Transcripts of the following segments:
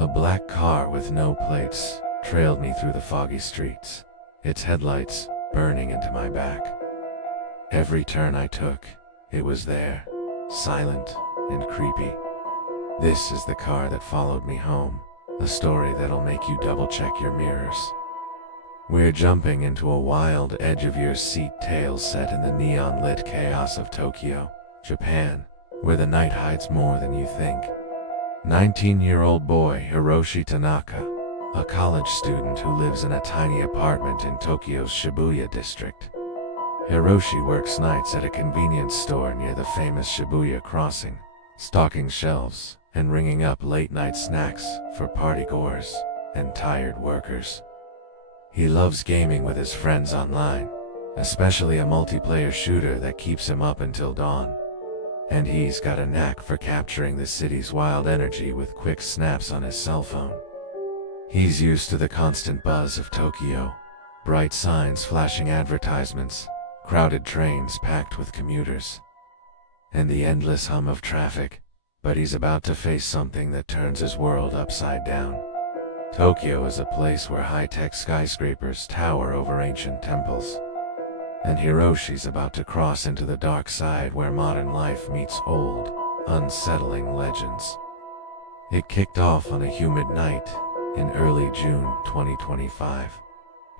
A black car with no plates trailed me through the foggy streets, its headlights burning into my back. Every turn I took, it was there, silent and creepy. This is the car that followed me home, a story that'll make you double-check your mirrors. We're jumping into a wild edge-of-your-seat tale set in the neon-lit chaos of Tokyo, Japan, where the night hides more than you think. 19-year-old boy Hiroshi Tanaka, a college student who lives in a tiny apartment in Tokyo's Shibuya district. Hiroshi works nights at a convenience store near the famous Shibuya crossing, stocking shelves and ringing up late-night snacks for partygoers and tired workers. He loves gaming with his friends online, especially a multiplayer shooter that keeps him up until dawn. And he's got a knack for capturing the city's wild energy with quick snaps on his cell phone. He's used to the constant buzz of Tokyo, bright signs flashing advertisements, crowded trains packed with commuters, and the endless hum of traffic, but he's about to face something that turns his world upside down. Tokyo is a place where high-tech skyscrapers tower over ancient temples, and Hiroshi's about to cross into the dark side where modern life meets old, unsettling legends. It kicked off on a humid night in early June 2025.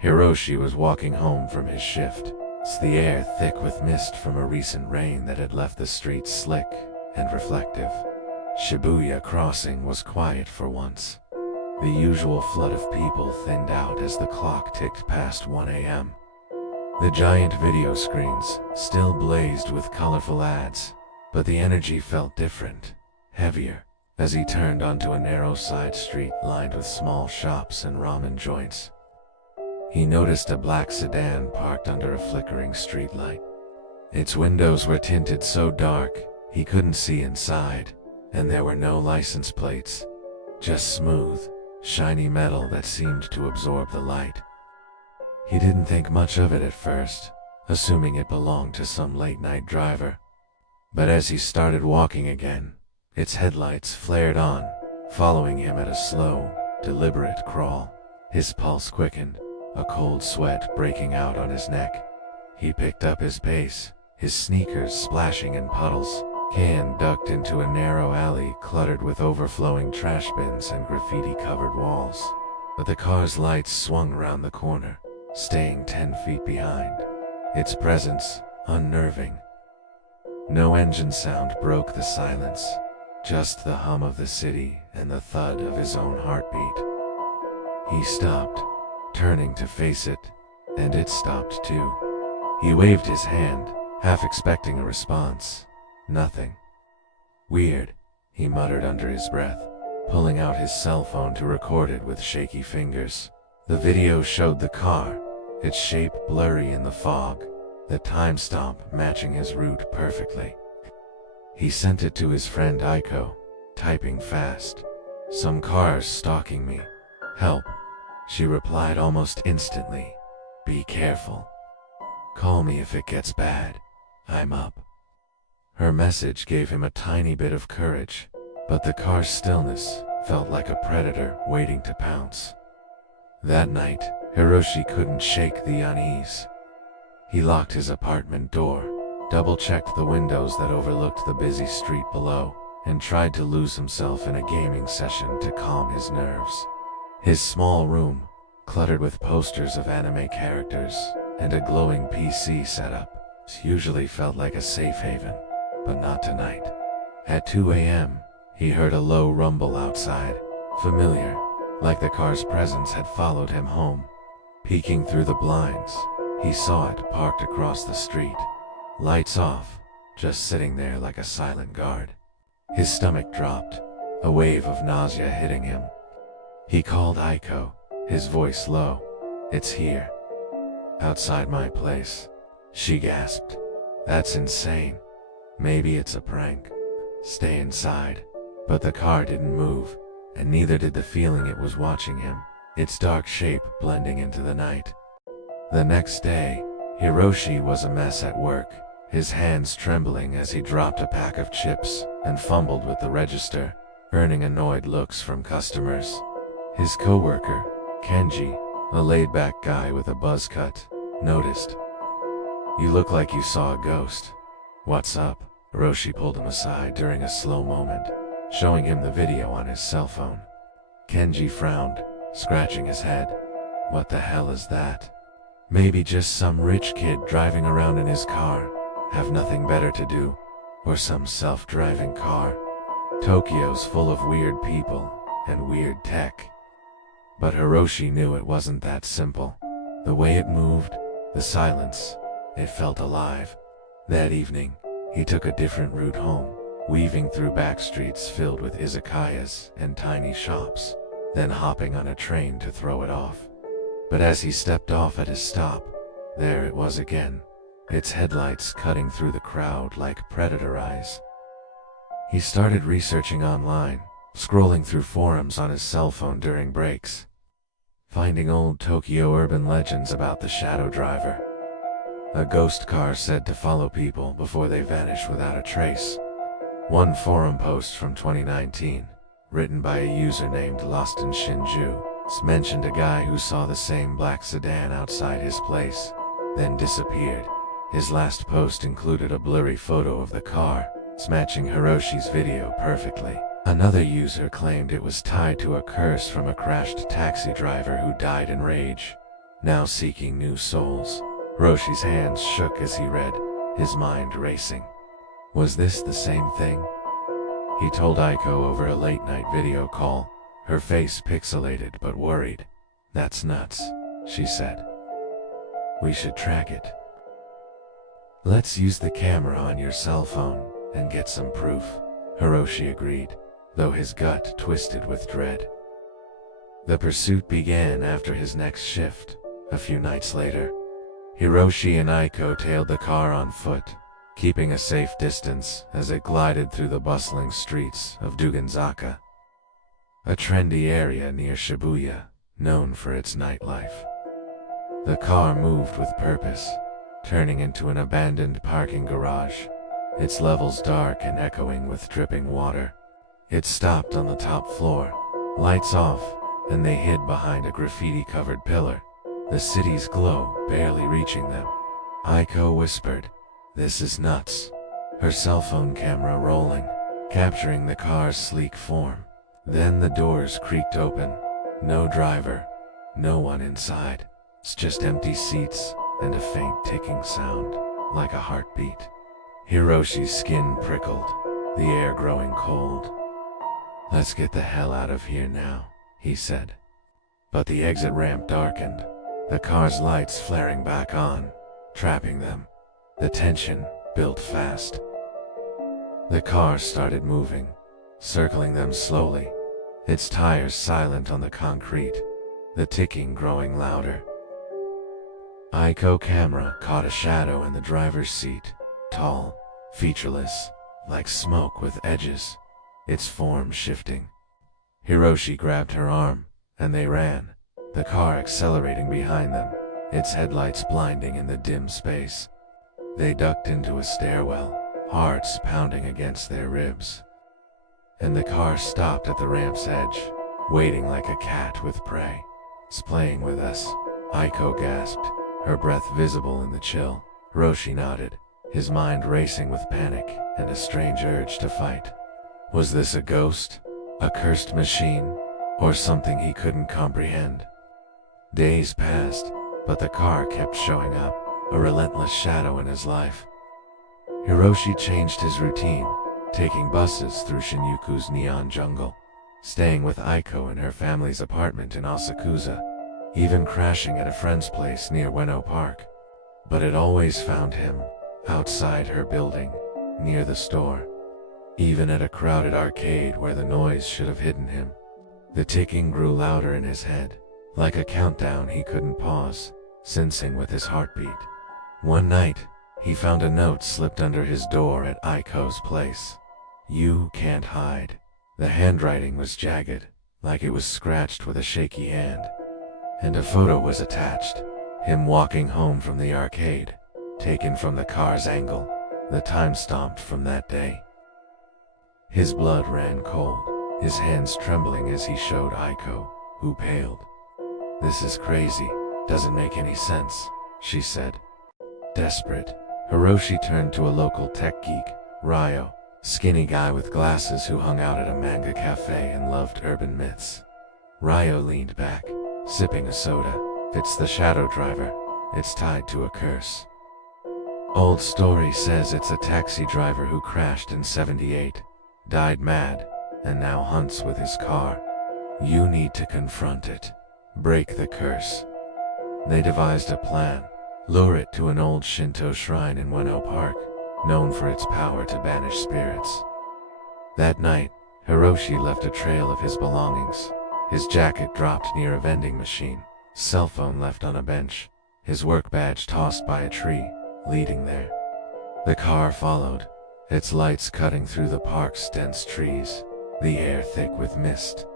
Hiroshi was walking home from his shift, the air thick with mist from a recent rain that had left the streets slick and reflective. Shibuya Crossing was quiet for once. The usual flood of people thinned out as the clock ticked past 1 a.m. The giant video screens still blazed with colorful ads, but the energy felt different, heavier, as he turned onto a narrow side street lined with small shops and ramen joints. He noticed a black sedan parked under a flickering streetlight. Its windows were tinted so dark he couldn't see inside, and there were no license plates, just smooth, shiny metal that seemed to absorb the light. He didn't think much of it at first, assuming it belonged to some late-night driver. But as he started walking again, its headlights flared on, following him at a slow, deliberate crawl. His pulse quickened, a cold sweat breaking out on his neck. He picked up his pace, his sneakers splashing in puddles. Can ducked into a narrow alley cluttered with overflowing trash bins and graffiti-covered walls. But the car's lights swung around the corner, staying 10 feet behind, its presence unnerving. No engine sound broke the silence, just the hum of the city and the thud of his own heartbeat. He stopped, turning to face it, and it stopped too. He waved his hand, half expecting a response. Nothing. Weird, he muttered under his breath, pulling out his cell phone to record it with shaky fingers. The video showed the car, its shape blurry in the fog, the timestamp matching his route perfectly. He sent it to his friend Aiko, typing fast. "Some cars stalking me. Help." She replied almost instantly. "Be careful. Call me if it gets bad. I'm up." Her message gave him a tiny bit of courage, but the car's stillness felt like a predator waiting to pounce. That night, Hiroshi couldn't shake the unease. He locked his apartment door, double-checked the windows that overlooked the busy street below, and tried to lose himself in a gaming session to calm his nerves. His small room, cluttered with posters of anime characters and a glowing PC setup, usually felt like a safe haven. But not tonight. At 2 a.m., he heard a low rumble outside, familiar, like the car's presence had followed him home. Peeking through the blinds, he saw it parked across the street, lights off, just sitting there like a silent guard. His stomach dropped, a wave of nausea hitting him. He called Aiko, his voice low. "It's here. Outside my place." She gasped. "That's insane. Maybe it's a prank. Stay inside." But the car didn't move, and neither did the feeling it was watching him, its dark shape blending into the night. The next day, Hiroshi was a mess at work, his hands trembling as he dropped a pack of chips and fumbled with the register. earning annoyed looks from customers. His coworker, Kenji, a laid-back guy with a buzz cut, noticed. "You look like you saw a ghost. What's up?" Hiroshi pulled him aside during a slow moment, showing him the video on his cell phone. Kenji frowned, scratching his head. "What the hell is that?" "Maybe just some rich kid driving around in his car, have nothing better to do, or some self-driving car. Tokyo's full of weird people and weird tech." But Hiroshi knew it wasn't that simple. The way it moved, the silence, it felt alive. That evening, he took a different route home, weaving through back streets filled with izakayas and tiny shops, then hopping on a train to throw it off. But as he stepped off at his stop, there it was again, its headlights cutting through the crowd like predator eyes. He started researching online, scrolling through forums on his cell phone during breaks, finding old Tokyo urban legends about the shadow driver. A ghost car said to follow people before they vanish without a trace. One forum post from 2019, written by a user named Lost in Shinju, mentioned a guy who saw the same black sedan outside his place, then disappeared. His last post included a blurry photo of the car, matching Hiroshi's video perfectly. Another user claimed it was tied to a curse from a crashed taxi driver who died in rage, now seeking new souls. Hiroshi's hands shook as he read, his mind racing. Was this the same thing? He told Aiko over a late-night video call, her face pixelated but worried. "That's nuts," she said. "We should track it. Let's use the camera on your cell phone and get some proof." Hiroshi agreed, though his gut twisted with dread. The pursuit began after his next shift, a few nights later. Hiroshi and Aiko tailed the car on foot, keeping a safe distance as it glided through the bustling streets of Duganzaka, a trendy area near Shibuya, known for its nightlife. The car moved with purpose, turning into an abandoned parking garage, its levels dark and echoing with dripping water. It stopped on the top floor, lights off, and they hid behind a graffiti-covered pillar, the city's glow barely reaching them. Aiko whispered, "This is nuts," her cell phone camera rolling, capturing the car's sleek form. Then the doors creaked open. No driver, no one inside. It's just empty seats and a faint ticking sound, like a heartbeat. Hiroshi's skin prickled, the air growing cold. "Let's get the hell out of here now," he said. But the exit ramp darkened, the car's lights flaring back on, trapping them. The tension built fast. The car started moving, circling them slowly, its tires silent on the concrete, the ticking growing louder. Aiko camera caught a shadow in the driver's seat, tall, featureless, like smoke with edges, its form shifting. Hiroshi grabbed her arm, and they ran, the car accelerating behind them, its headlights blinding in the dim space. They ducked into a stairwell, hearts pounding against their ribs. And the car stopped at the ramp's edge, waiting like a cat with prey. "It's playing with us," Aiko gasped, her breath visible in the chill. Hiroshi nodded, his mind racing with panic and a strange urge to fight. Was this a ghost, a cursed machine, or something he couldn't comprehend? Days passed, but the car kept showing up, a relentless shadow in his life. Hiroshi changed his routine, taking buses through Shinjuku's neon jungle, staying with Aiko in her family's apartment in Asakusa, even crashing at a friend's place near Ueno Park. But it always found him, outside her building, near the store. Even at a crowded arcade where the noise should have hidden him. The ticking grew louder in his head, like a countdown he couldn't pause, sensing with his heartbeat. One night, he found a note slipped under his door at Aiko's place. "You can't hide." The handwriting was jagged, like it was scratched with a shaky hand. And a photo was attached, him walking home from the arcade, taken from the car's angle, the time stamped from that day. His blood ran cold. his hands trembling as he showed Aiko, who paled. "This is crazy. Doesn't make any sense," she said. Desperate, Hiroshi turned to a local tech geek, Ryo, skinny guy with glasses who hung out at a manga cafe and loved urban myths. Ryo leaned back, sipping a soda. "It's the Shadow Driver. It's tied to a curse. Old story says it's a taxi driver who crashed in '78, died mad, and now hunts with his car. You need to confront it. Break the curse." They devised a plan. Lure it to an old Shinto shrine in Ueno Park, known for its power to banish spirits. That night, Hiroshi left a trail of his belongings. His jacket dropped near a vending machine, cell phone left on a bench, his work badge tossed by a tree, leading there. The car followed, its lights cutting through the park's dense trees, the air thick with mist.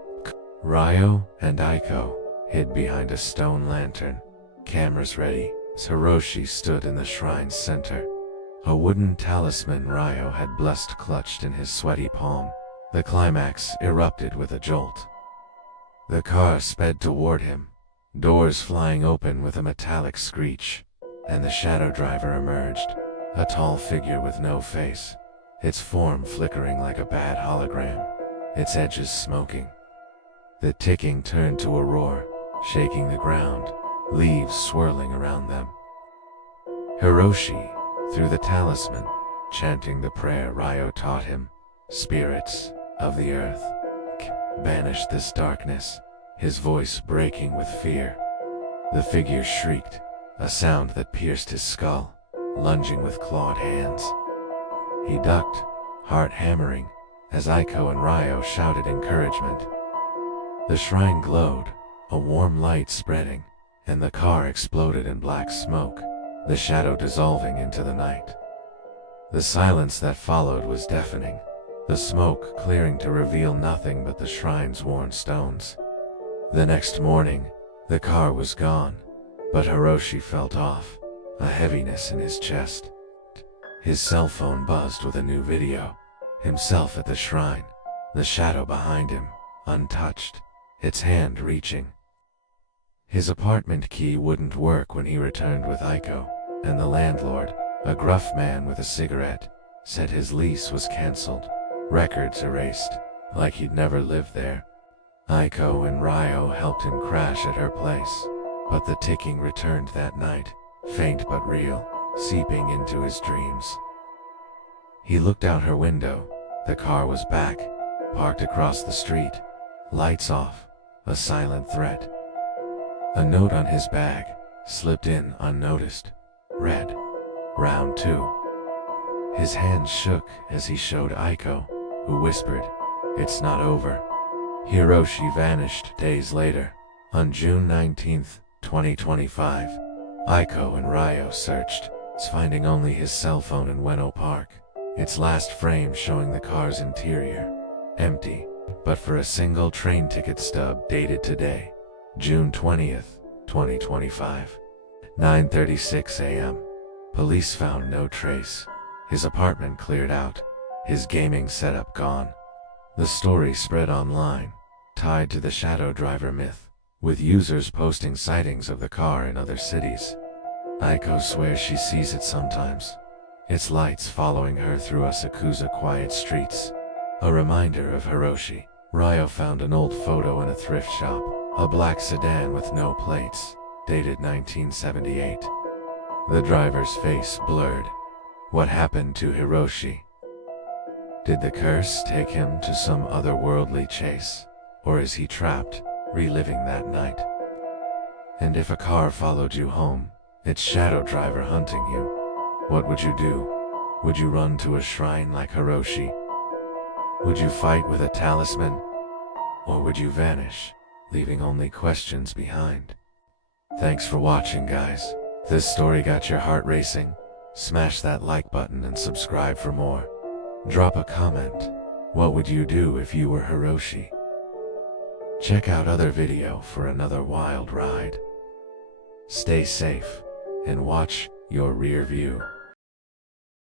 Ryo and Aiko hid behind a stone lantern, cameras ready, as Hiroshi stood in the shrine's center. A wooden talisman Ryo had blessed clutched in his sweaty palm. The climax erupted with a jolt. The car sped toward him, doors flying open with a metallic screech, and the Shadow Driver emerged, a tall figure with no face, its form flickering like a bad hologram, its edges smoking. The ticking turned to a roar, shaking the ground, leaves swirling around them. Hiroshi, through the talisman, chanting the prayer Ryo taught him, "Spirits of the earth, banish this darkness," his voice breaking with fear. The figure shrieked, a sound that pierced his skull, lunging with clawed hands. He ducked, heart hammering, as Aiko and Ryo shouted encouragement. The shrine glowed, a warm light spreading, and the car exploded in black smoke, the shadow dissolving into the night. The silence that followed was deafening, the smoke clearing to reveal nothing but the shrine's worn stones. The next morning, the car was gone, but Hiroshi felt off, a heaviness in his chest. His cell phone buzzed with a new video, himself at the shrine, the shadow behind him, untouched, its hand reaching. His apartment key wouldn't work when he returned with Aiko, and the landlord, a gruff man with a cigarette, said his lease was cancelled, records erased, like he'd never lived there. Aiko and Ryo helped him crash at her place, but the ticking returned that night, faint but real, seeping into his dreams. He looked out her window. The car was back, parked across the street, lights off, a silent threat. A note on his bag slipped in unnoticed, read, "Round 2. His hands shook as he showed Aiko, who whispered, "It's not over." Hiroshi vanished days later. On June 19, 2025, Aiko and Ryo searched, finding only his cell phone in Ueno Park, its last frame showing the car's interior, empty, but for a single train ticket stub dated today, June 20th, 2025. 9:36 a.m. Police found no trace. His apartment cleared out, his gaming setup gone. The story spread online, tied to the Shadow Driver myth, with users posting sightings of the car in other cities. Aiko swears she sees it sometimes, its lights following her through Asakusa quiet streets. A reminder of Hiroshi. Ryo found an old photo in a thrift shop, a black sedan with no plates, dated 1978. The driver's face blurred. What happened to Hiroshi? Did the curse take him to some otherworldly chase, or is he trapped, reliving that night? And if a car followed you home, its Shadow Driver hunting you, what would you do? Would you run to a shrine like Hiroshi? Would you fight with a talisman? Or would you vanish, leaving only questions behind? Thanks for watching, guys. If this story got your heart racing, smash that like button and subscribe for more. Drop a comment. What would you do if you were Hiroshi? Check out other video for another wild ride. Stay safe, and watch your rear view.